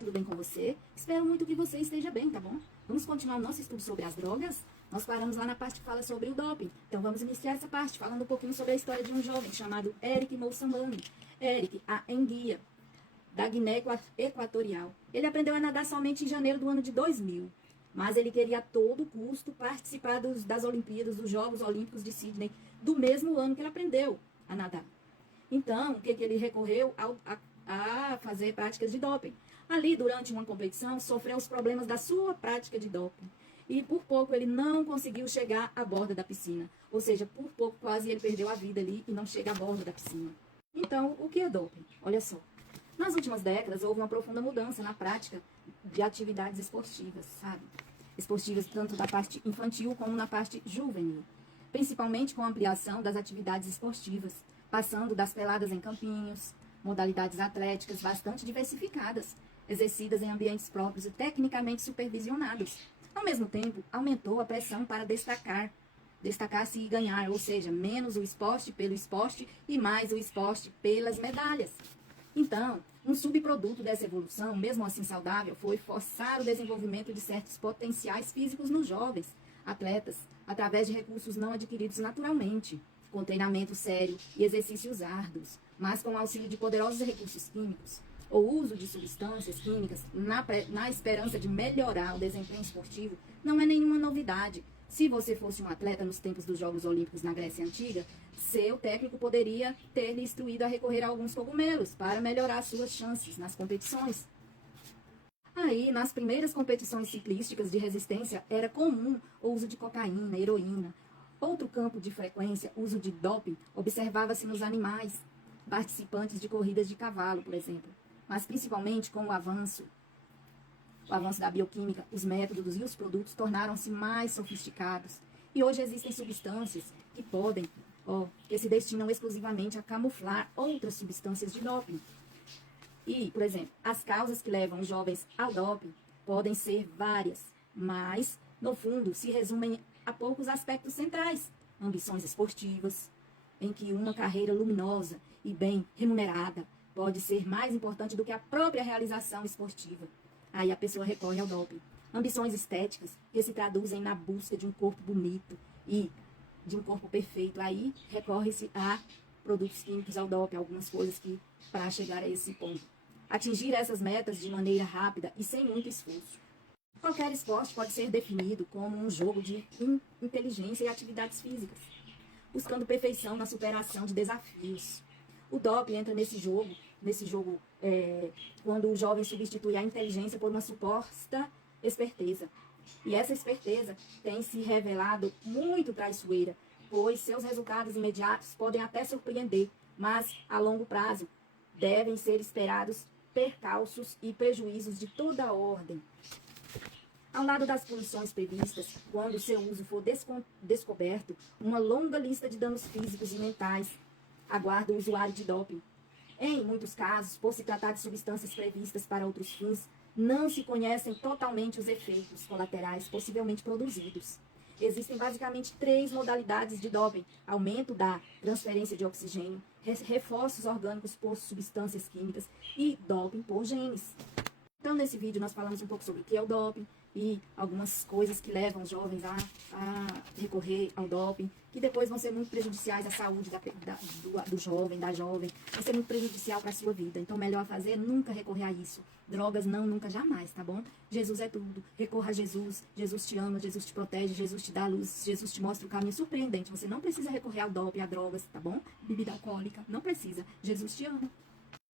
tudo bem com você? Espero muito que você esteja bem, tá bom? Vamos continuar o nosso estudo sobre as drogas? Nós paramos lá na parte que fala sobre o doping. Então vamos iniciar essa parte falando um pouquinho sobre a história de um jovem chamado Eric Moussaoui. Eric, a enguia, da Guiné Equatorial. Ele aprendeu a nadar somente em janeiro do ano de 2000. Mas ele queria a todo custo participar das Olimpíadas, dos Jogos Olímpicos de Sydney, do mesmo ano que ele aprendeu a nadar. Então, o que ele recorreu a fazer práticas de doping. Ali, durante uma competição, sofreu os problemas da sua prática de doping. E por pouco ele não conseguiu chegar à borda da piscina. Ou seja, por pouco quase ele perdeu a vida ali e não chega à borda da piscina. Então, o que é doping? Olha só. Nas últimas décadas, houve uma profunda mudança na prática de atividades esportivas, sabe? Esportivas tanto da parte infantil como na parte juvenil. Principalmente com a ampliação das atividades esportivas, passando das peladas em campinhos, modalidades atléticas bastante diversificadas, exercidas em ambientes próprios e tecnicamente supervisionados. Ao mesmo tempo, aumentou a pressão para destacar-se e ganhar, ou seja, menos o esporte pelo esporte e mais o esporte pelas medalhas. Então, um subproduto dessa evolução, mesmo assim saudável, foi forçar o desenvolvimento de certos potenciais físicos nos jovens atletas, através de recursos não adquiridos naturalmente, com treinamento sério e exercícios árduos, mas com o auxílio de poderosos recursos químicos. O uso de substâncias químicas na esperança de melhorar o desempenho esportivo não é nenhuma novidade. Se você fosse um atleta nos tempos dos Jogos Olímpicos na Grécia Antiga, seu técnico poderia ter lhe instruído a recorrer a alguns cogumelos para melhorar suas chances nas competições. Aí, nas primeiras competições ciclísticas de resistência, era comum o uso de cocaína, heroína. Outro campo de frequência, uso de doping, observava-se nos animais, participantes de corridas de cavalo, por exemplo. Mas principalmente com o avanço da bioquímica, os métodos e os produtos tornaram-se mais sofisticados. E hoje existem substâncias que se destinam exclusivamente a camuflar outras substâncias de doping. E, por exemplo, as causas que levam os jovens ao doping podem ser várias, mas, no fundo, se resumem a poucos aspectos centrais. Ambições esportivas, em que uma carreira luminosa e bem remunerada pode ser mais importante do que a própria realização esportiva. Aí a pessoa recorre ao doping. Ambições estéticas, que se traduzem na busca de um corpo bonito e de um corpo perfeito. Aí recorre-se a produtos químicos, ao doping, algumas coisas que para chegar a esse ponto. Atingir essas metas de maneira rápida e sem muito esforço. Qualquer esporte pode ser definido como um jogo de inteligência e atividades físicas, buscando perfeição na superação de desafios. O doping entra nesse jogo quando o jovem substitui a inteligência por uma suposta esperteza. E essa esperteza tem se revelado muito traiçoeira, pois seus resultados imediatos podem até surpreender, mas a longo prazo devem ser esperados percalços e prejuízos de toda a ordem. Ao lado das punições previstas, quando seu uso for descoberto, uma longa lista de danos físicos e mentais aguarda o usuário de doping. Em muitos casos, por se tratar de substâncias previstas para outros fins, não se conhecem totalmente os efeitos colaterais possivelmente produzidos. Existem basicamente 3 modalidades de doping: aumento da transferência de oxigênio, reforços orgânicos por substâncias químicas e doping por genes. Então, nesse vídeo, nós falamos um pouco sobre o que é o doping e algumas coisas que levam os jovens a recorrer ao doping, que depois vão ser muito prejudiciais à saúde do jovem, da jovem, vai ser muito prejudicial para a sua vida. Então, melhor fazer nunca recorrer a isso. Drogas não, nunca, jamais, tá bom? Jesus é tudo. Recorra a Jesus. Jesus te ama, Jesus te protege, Jesus te dá luz, Jesus te mostra o caminho surpreendente. Você não precisa recorrer ao doping, a drogas, tá bom? Bebida alcoólica, não precisa. Jesus te ama.